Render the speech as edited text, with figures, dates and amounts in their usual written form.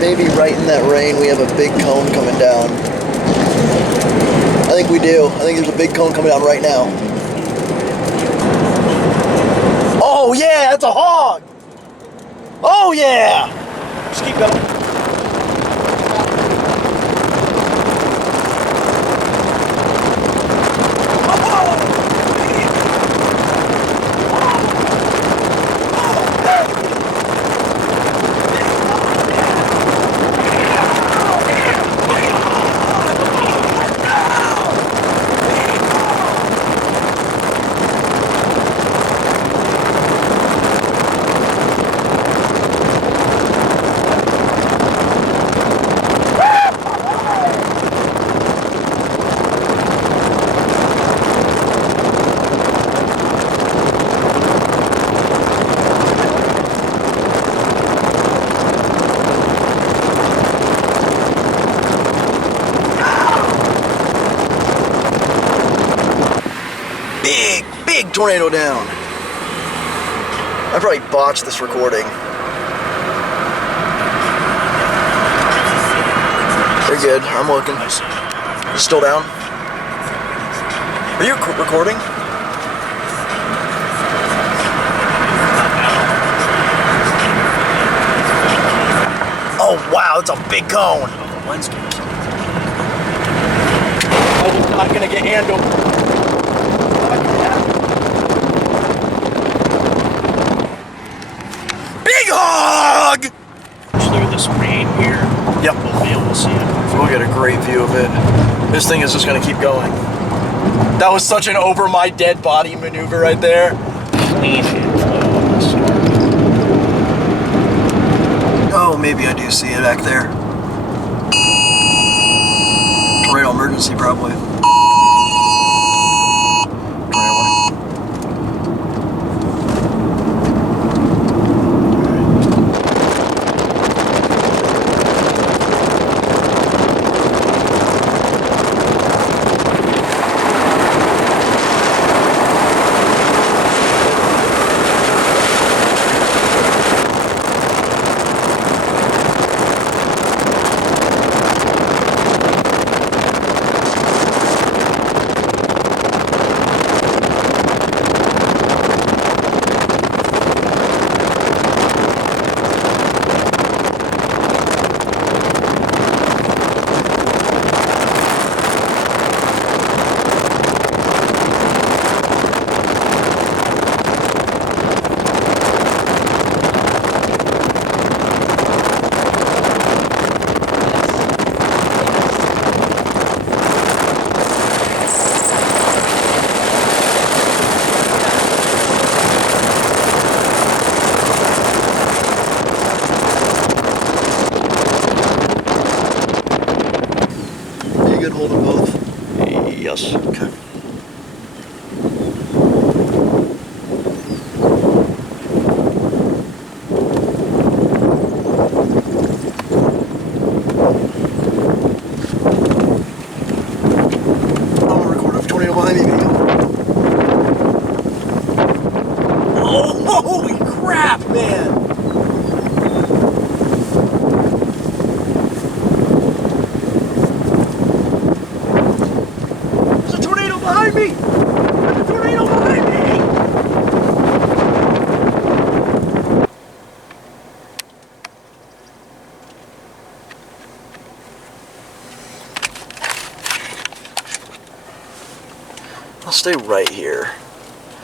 maybe right in that rain we have a big cone coming down. I think we do. I think there's a big cone coming down right now. Oh yeah, that's a hog! Oh yeah! Just keep going. Big tornado down. I probably botched this recording. You're good. I'm looking. You still down? Are you recording? Oh wow, it's a big cone. I'm not gonna get handled. Big hog! Just look at this rain here. Yep. We'll be able to see it. We'll get a great view of it. This thing is just gonna keep going. That was such an over my dead body maneuver right there. Clean inflow on this. Oh, maybe I do see it back there. Tornado emergency, probably. Tornado warning. Hold them both? Yes. Okay. I'm gonna record a tornado behind me. Oh, holy crap, man! Behind me! There's a tornado behind me! I'll stay right here.